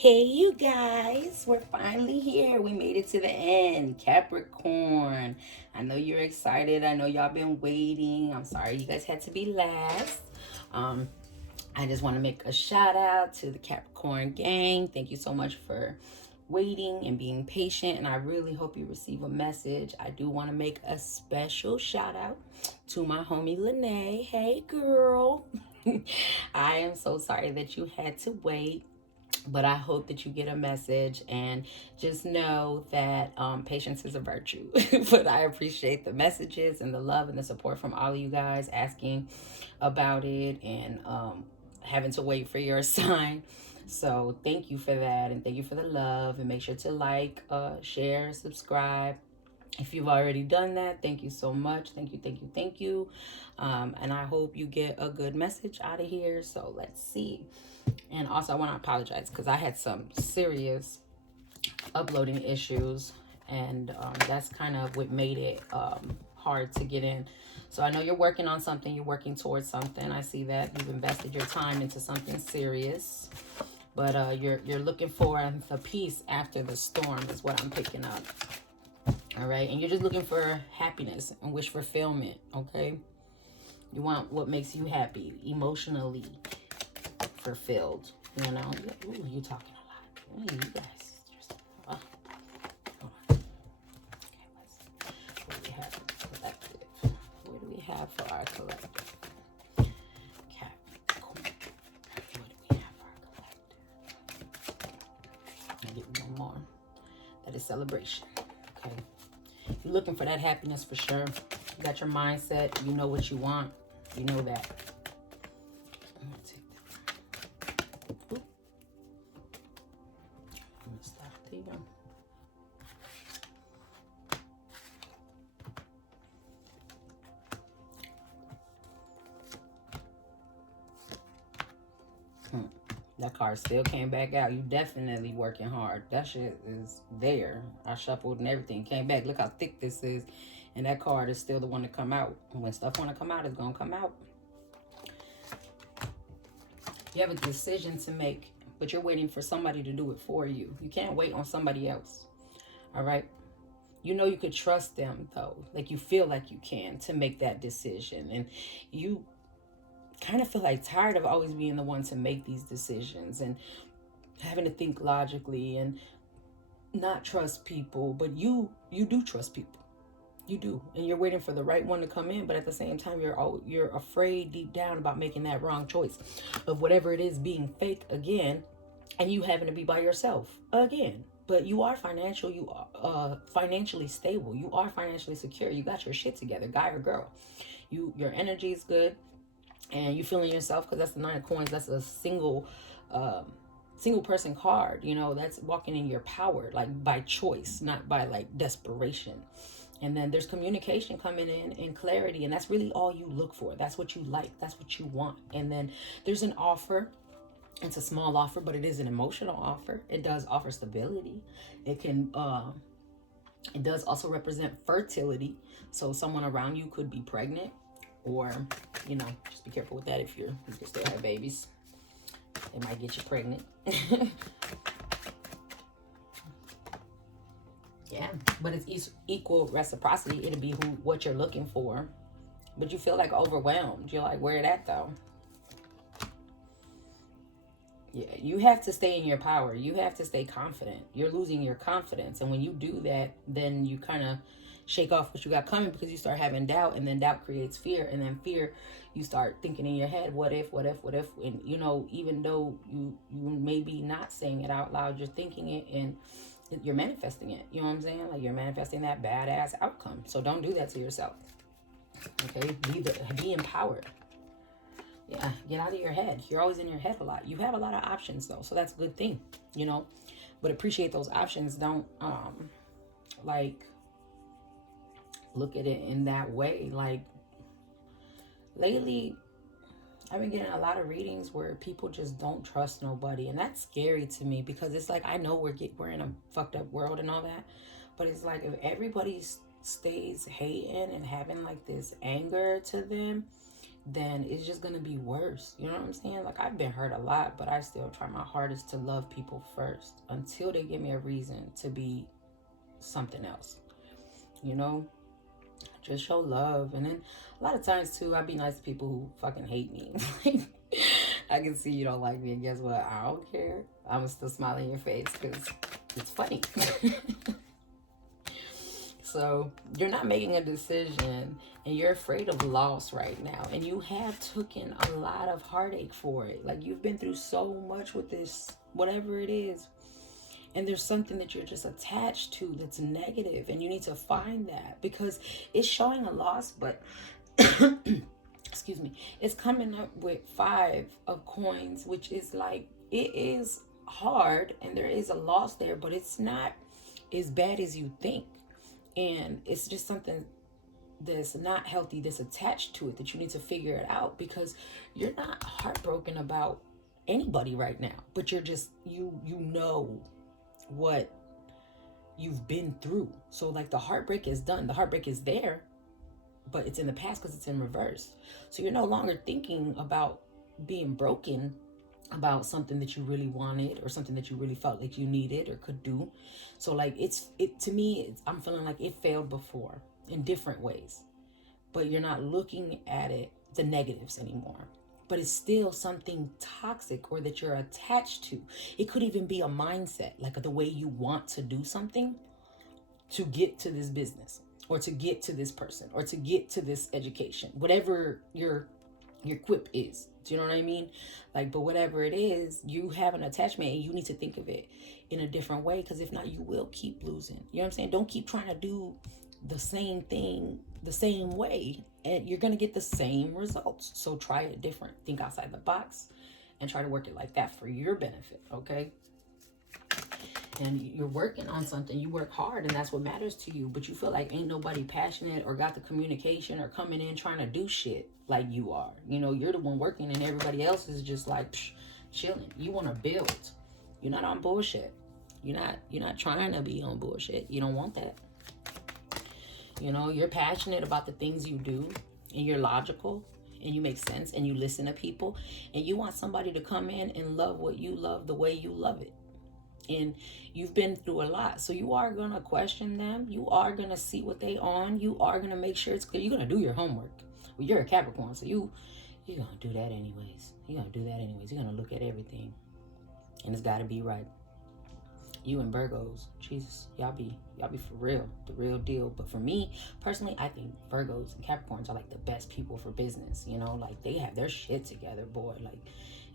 Hey, you guys, we're finally here. We made it to the end. Capricorn. I know you're excited. I know y'all been waiting. I'm sorry you guys had to be last. Um, I just want to make a shout out to the Capricorn gang. Thank you so much for waiting and being patient, and I really hope you receive a message. I do want to make a special shout out to my homie Lene. Hey, girl. I am so sorry that you had to wait, but I hope that you get a message, and just know that patience is a virtue. But I appreciate the messages and the love and the support from all of you guys asking about it, and having to wait for your sign. So thank you for that, and thank you for the love, and make sure to like, share, subscribe. If you've already done that, thank you so much. Thank you, thank you, thank you. And I hope you get a good message out of here. So let's see. And also, I want to apologize because I had some serious uploading issues, and that's kind of what made it hard to get in. So I know you're working on something, you're working towards something. I see that you've invested your time into something serious, but you're looking for the peace after the storm is what I'm picking up. All right, and you're just looking for happiness and wish fulfillment. Okay, you want what makes you happy, emotionally fulfilled. You know, ooh, you talking a lot. Ooh, you guys. Hold on. Okay, what do we have for collective? What do we have for our collective? Capricorn. What do we have for our collective? I'll give you one more. That is celebration. Okay. You're looking for that happiness for sure. You got your mindset. You know what you want. You know that. I'm going to take that. Oop. I'm going to stop there. That card still came back out. You definitely working hard. That shit is there. I shuffled and everything. Came back. Look how thick this is. And that card is still the one to come out. When stuff want to come out, it's going to come out. You have a decision to make, but you're waiting for somebody to do it for you. You can't wait on somebody else. All right? You know you could trust them, though. Like, you feel like you can to make that decision. And you kind of feel like tired of always being the one to make these decisions and having to think logically and not trust people. But you do trust people. You do, and you're waiting for the right one to come in, but at the same time you're afraid deep down about making that wrong choice of whatever it is being fake again, and you having to be by yourself again. But you are financially stable. You are financially secure. You got your shit together, guy or girl. Your energy is good, and you feeling yourself, because that's the Nine of Coins. That's a single person card. You know, that's walking in your power, like by choice, not by like desperation. And then there's communication coming in and clarity, and that's really all you look for. That's what you like. That's what you want. And then there's an offer. It's a small offer, but it is an emotional offer. It does offer stability. It does also represent fertility. So someone around you could be pregnant, or, you know, just be careful with that if you can still have babies. They might get you pregnant. Yeah, but it's equal reciprocity. It'll be what you're looking for. But you feel like overwhelmed. You're like, where it at though? Yeah, you have to stay in your power. You have to stay confident. You're losing your confidence. And when you do that, then you kind of shake off what you got coming, because you start having doubt, and then doubt creates fear. And then fear, you start thinking in your head, what if? And, you know, even though you may be not saying it out loud, you're thinking it, and you're manifesting it. You know what I'm saying? Like, you're manifesting that badass outcome. So don't do that to yourself. Okay? Be empowered. Yeah, get out of your head. You're always in your head a lot. You have a lot of options though, so that's a good thing, you know. But appreciate those options. Don't like look at it in that way. Like, lately I've been getting a lot of readings where people just don't trust nobody, and that's scary to me, because it's like, I know we're in a fucked up world and all that, but it's like, if everybody stays hating and having like this anger to them, then it's just gonna be worse. You know what I'm saying? Like, I've been hurt a lot, but I still try my hardest to love people first until they give me a reason to be something else. You know, just show love. And then a lot of times too, I be nice to people who fucking hate me. I can see you don't like me, and guess what? I don't care. I'm still smiling in your face because it's funny. So you're not making a decision, and you're afraid of loss right now, and you have taken a lot of heartache for it. Like, you've been through so much with this, whatever it is, and there's something that you're just attached to that's negative, and you need to find that, because it's showing a loss, but excuse me, it's coming up with 5 of coins, which is like, it is hard and there is a loss there, but it's not as bad as you think. And it's just something that's not healthy that's attached to it, that you need to figure it out, because you're not heartbroken about anybody right now, but you're just, you know what you've been through. So like, the heartbreak is done, the heartbreak is there, but it's in the past because it's in reverse. So you're no longer thinking about being broken about something that you really wanted, or something that you really felt like you needed or could do. So like, to me, I'm feeling like it failed before in different ways, but you're not looking at it, the negatives anymore. But it's still something toxic, or that you're attached to. It could even be a mindset, like the way you want to do something to get to this business, or to get to this person, or to get to this education, whatever your quip is. Do you know what I mean? Like, but whatever it is, you have an attachment, and you need to think of it in a different way, because if not, you will keep losing. You know what I'm saying? Don't keep trying to do the same thing the same way, and you're going to get the same results. So try it different. Think outside the box and try to work it like that for your benefit, okay? And you're working on something, you work hard, and that's what matters to you, but you feel like ain't nobody passionate or got the communication or coming in trying to do shit like you are. You know, you're the one working, and everybody else is just like chilling. You want to build. You're not on bullshit. You're not trying to be on bullshit. You don't want that. You know, you're passionate about the things you do, and you're logical, and you make sense, and you listen to people, and you want somebody to come in and love what you love the way you love it. And you've been through a lot, so you are going to question them. You are going to see what they on. You are going to make sure it's clear. You're going to do your homework. Well, you're a Capricorn, so you're going to do that anyways. You're going to do that anyways. You're going to look at everything, and it's got to be right. You and Virgos, Jesus, y'all be for real, the real deal. But for me personally, I think Virgos and Capricorns are like the best people for business. You know, like, they have their shit together, boy. Like,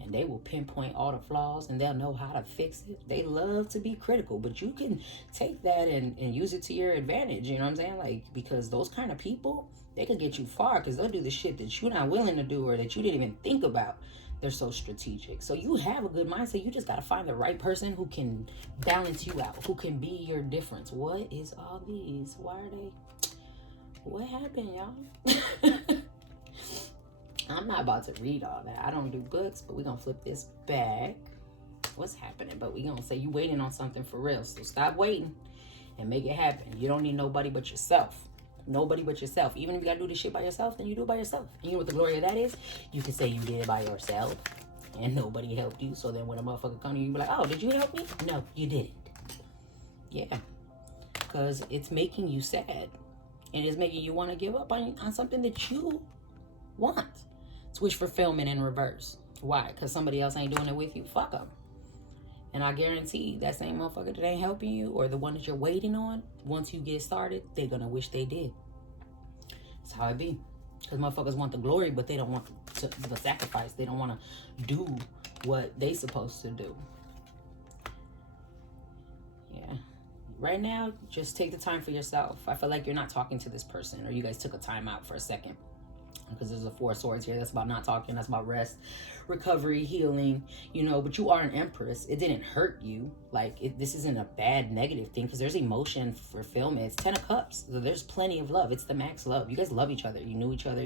and they will pinpoint all the flaws, and they'll know how to fix it. They love to be critical, but you can take that and use it to your advantage. You know what I'm saying? Like, because those kind of people, they can get you far, because they'll do the shit that you're not willing to do, or that you didn't even think about. They're so strategic. So you have a good mindset. You just got to find the right person who can balance you out, who can be your difference. What is all these? Why are they? What happened, y'all? I'm not about to read all that. I don't do books, but we're going to flip this back. What's happening? But we're going to say you waiting on something for real. So stop waiting and make it happen. You don't need nobody but yourself. Nobody but yourself. Even if you got to do this shit by yourself, then you do it by yourself. And you know what the glory of that is? You can say you did it by yourself and nobody helped you. So then when a motherfucker come to you, you be like, oh, did you help me? No, you didn't. Yeah. Because it's making you sad. And it's making you want to give up on something that you want. Switch fulfillment in reverse. Why? Because somebody else ain't doing it with you? Fuck them. And I guarantee that same motherfucker that ain't helping you, or the one that you're waiting on, once you get started, they're going to wish they did. That's how it be. Because motherfuckers want the glory, but they don't want the sacrifice. They don't want to do what they supposed to do. Yeah. Right now, just take the time for yourself. I feel like you're not talking to this person, or you guys took a time out for a second. Because there's a 4 of Swords here. That's about not talking. That's about rest, recovery, healing, you know. But you are an Empress. It didn't hurt you. Like, this isn't a bad, negative thing, because there's emotion fulfillment. It's 10 of Cups. So there's plenty of love. It's the max love. You guys love each other. You knew each other.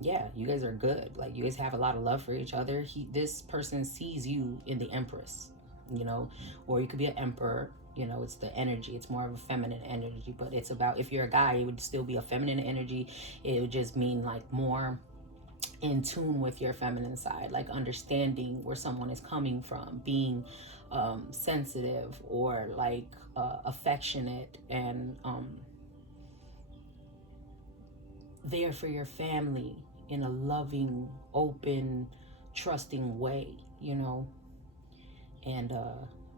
Yeah, you guys are good. Like, you guys have a lot of love for each other. This person sees you in the Empress, you know. Or you could be an Emperor. You know, it's the energy. It's more of a feminine energy, but it's about, if you're a guy, it would still be a feminine energy. It would just mean like more in tune with your feminine side, like understanding where someone is coming from, being sensitive, or like affectionate, and there for your family in a loving, open, trusting way, you know, and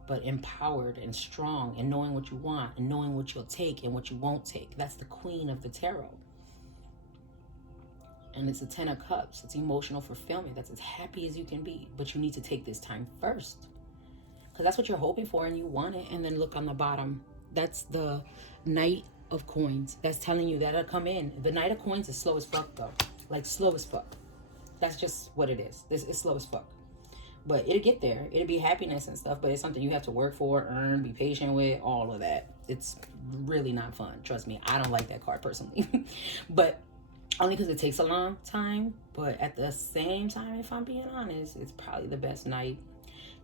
but empowered and strong, and knowing what you want, and knowing what you'll take and what you won't take. That's the Queen of the Tarot. And it's a 10 of Cups. It's emotional fulfillment. That's as happy as you can be. But you need to take this time first, because that's what you're hoping for and you want it. And then look on the bottom. That's the Knight of Coins. That's telling you that'll come in. The Knight of Coins is slow as fuck, though. Like, slow as fuck. That's just what it is. This is slow as fuck. But it'll get there. It'll be happiness and stuff. But it's something you have to work for, earn, be patient with, all of that. It's really not fun. Trust me. I don't like that card personally. But only because it takes a long time. But at the same time, if I'm being honest, it's probably the best Knight,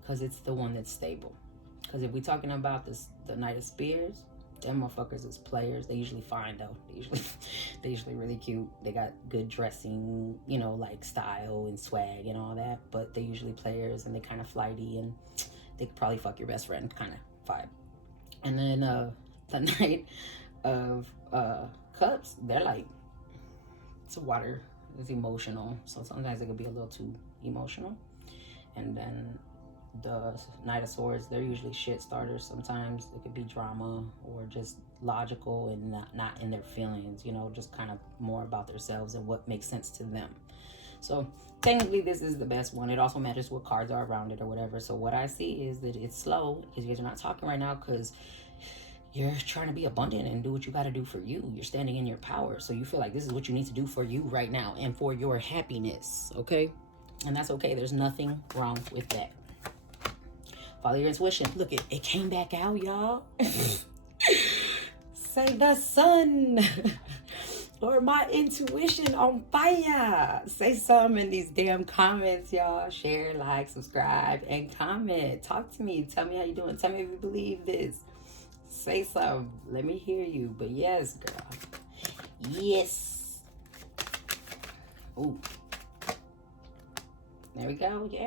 because it's the one that's stable. Because if we're talking about this, the Knight of Spears, them motherfuckers is players. They usually fine, though. They usually really cute. They got good dressing, you know, like style and swag and all that. But they usually players, and they kind of flighty, and they could probably fuck your best friend kind of vibe. And then the Knight of Cups, they're like, it's water. It's emotional. So sometimes it could be a little too emotional. And then the Knight of Swords, they're usually shit starters. Sometimes it could be drama, or just logical and not in their feelings, you know, just kind of more about themselves and what makes sense to them. So technically this is the best one. It also matters what cards are around it or whatever. So what I see is that it's slow, because you guys are not talking right now, because you're trying to be abundant and do what you got to do for you. You're standing in your power. So you feel like this is what you need to do for you right now and for your happiness, okay? And that's okay. There's nothing wrong with that. Follow your intuition. Look, it came back out, y'all. Say the sun. Lord, my intuition on fire. Say something in these damn comments, y'all. Share, like, subscribe, and comment. Talk to me. Tell me how you doing. Tell me if you believe this. Say something. Let me hear you. But yes, girl. Yes. Ooh. There we go. Yeah.